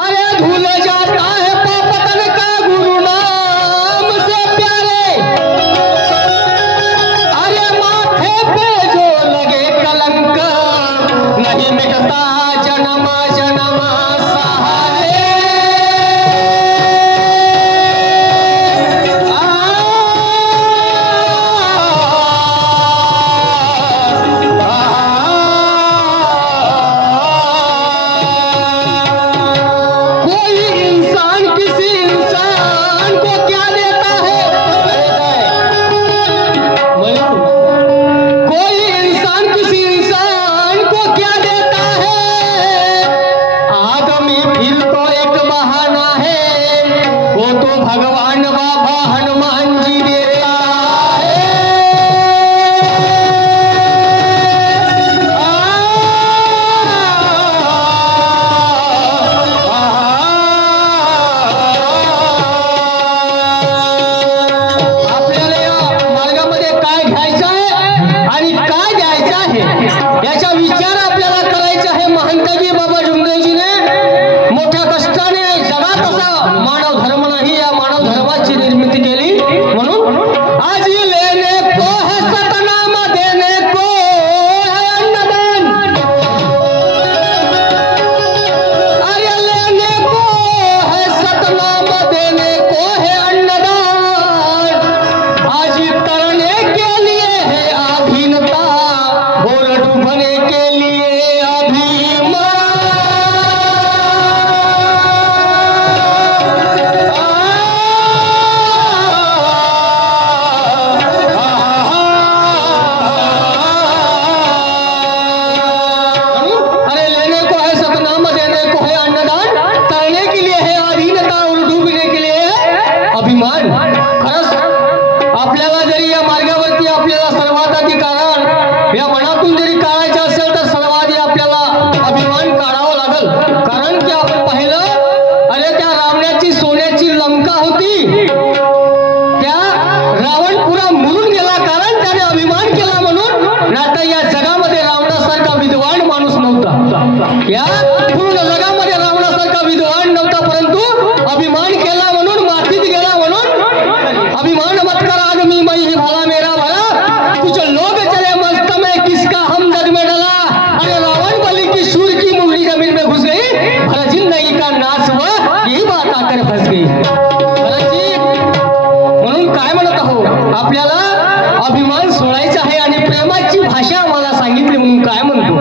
अरे धुल जाता है पापतन का गुरु नाम से प्यारे, अरे माथे पे जो लगे कलंक नहीं मिटता जन्म जन्म सहारे। भगवान बाबा हनुमान जी देता है। आपल्याला या मार्गामध्ये काय घ्यायचं आहे आणि काय द्यायचं आहे याचा विचार आपल्याला करायचा आहे। महंतजी बाबा डोंगरेजीने मोठ्या कष्टाने जगात असा मानव धर्म नाही, या मानव धर्माची निर्मिती केली। म्हणून आज लेने को है सतनाम, देने को है अन्नदान। अरे लेने को है सतनाम, देने को है अन्नदान। आज तरने के लिए है अधीनता और डूबने के लिए अभिमान। अभिमान खरंच आपल्याला जरी या मार्गावरती आपल्याला सर्वात आधी कारण या मनातून जरी काढायचं असेल तर सर्वात आपल्याला अभिमान काढावा लागल। कारण की आपण पाहिलं, अरे त्या रावणाची सोन्याची लंका होती, त्या रावण पुरा मुरून गेला कारण त्याने अभिमान केला म्हणून। नाहीतर या जगामध्ये रावणासारखा विद्वान माणूस नव्हता, या पूर्ण जगामध्ये रावणासारखा विद्वान नव्हता, परंतु अभिमान केला म्हणून मातीत गेला। अभिमान मत कर आदमी मैं ही भला मेरा भला, कुछ लोग चले मस्त में किसका हम जग में डला। अरे रावण बलि की सूर की मुरली जमीन में घुस गई, भला जिंदगी का नाश हुआ यही बात आकर फंस गई। म्हणून काय म्हणत आहो, आपल्याला अभिमान सोडायचा आहे आणि प्रेमाची भाषा आम्हाला सांगितली। म्हणून काय म्हणतो,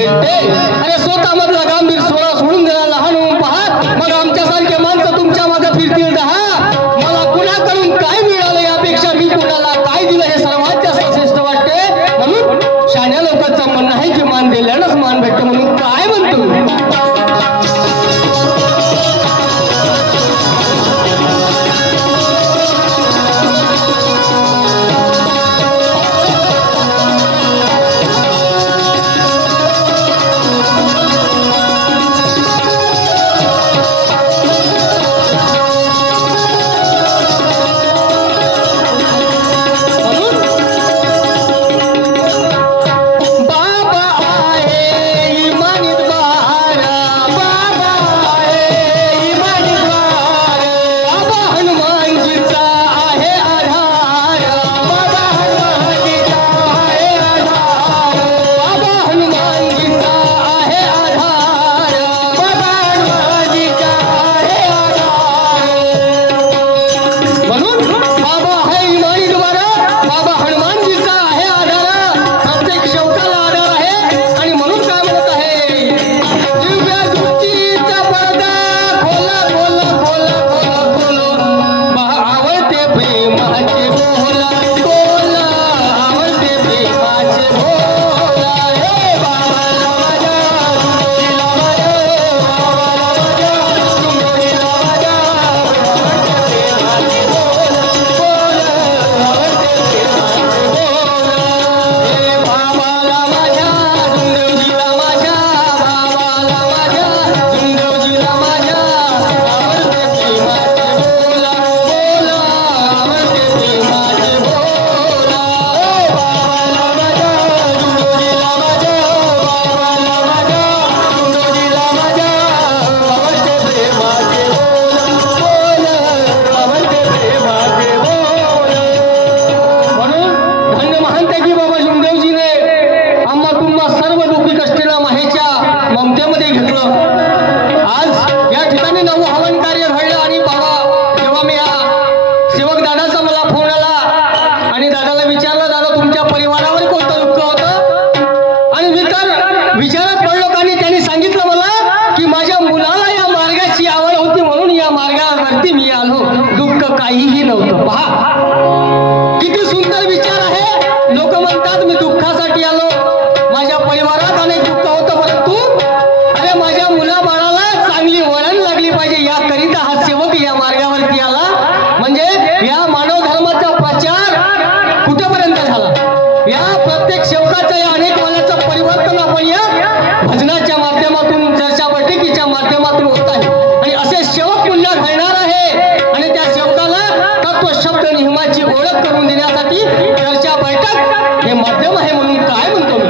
भेटते. अरे स्वतःमधला गांभीर सोळा सोडून दिला लहान होऊन पहा, मग आमच्यासारखे माणसं तुमच्या मागे फिरतील दहा. मला कुणाकडून काय मिळालं यापेक्षा मी कुणाला काय दिलं हे सर्वात जास्त श्रेष्ठ वाटते. म्हणून शाण्या लोकांचं म्हणणं आहे की मान दिल्यानंच मान भेटते. म्हणून काय म्हणतो काहीही नव्हतं. पहा किती सुंदर विचार आहे. लोक म्हणतात मी दुःखासाठी आलो, माझ्या परिवारात अनेक दुःख होतं, परंतु अरे माझ्या मुलाबाळाला चांगली वळण लागली पाहिजे याकरिता हा सेवक या मार्गावरती आला. म्हणजे या मानव धर्माचा प्रचार कुठेपर्यंत झाला. या प्रत्येक सेवकाचं या अनेक मनाचं परिवर्तन आपण या भजनाच्या माध्यमातून, चर्चा बैठकीच्या माध्यमातून होत आहे. आणि असे सेवक पुन्हा घडणार आहे. आणि त्या सेवकाला तत्व शब्द नियमाची ओळख करून देण्यासाठी चर्चा बैठक हे माध्यम आहे. म्हणून काय म्हणतो मी,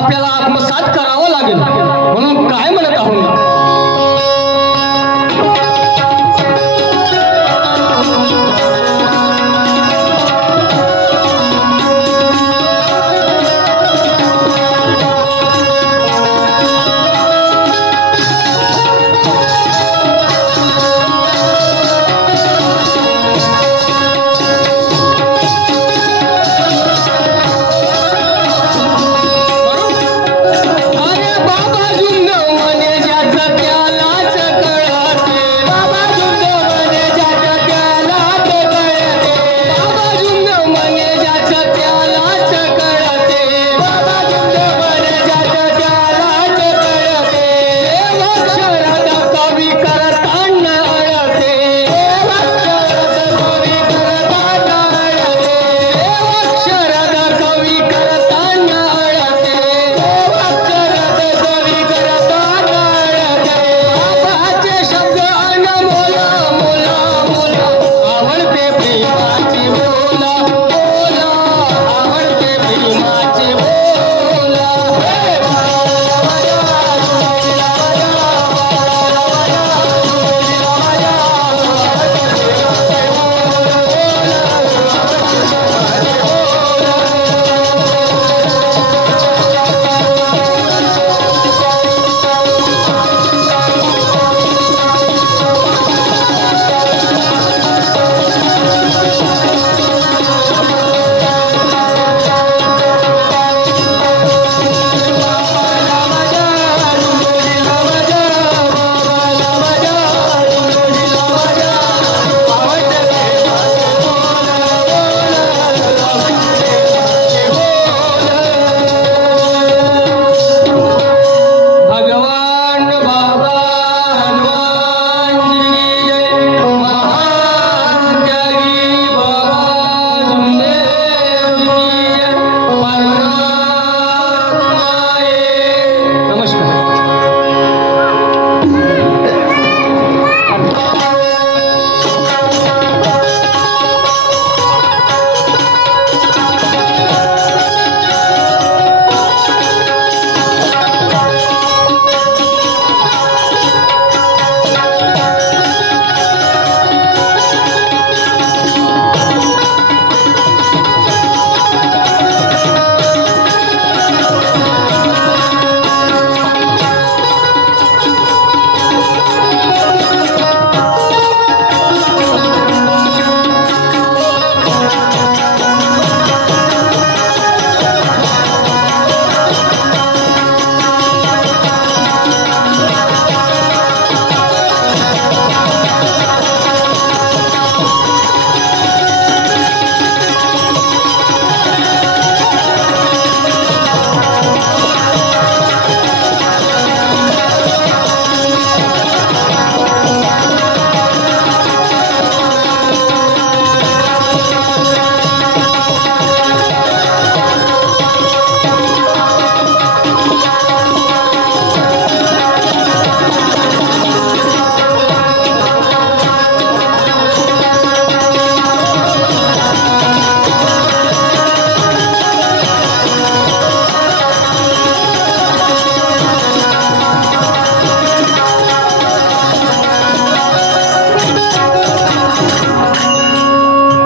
आपल्याला आत्मसात करावं लागेल. म्हणून काय म्हणत आहोत,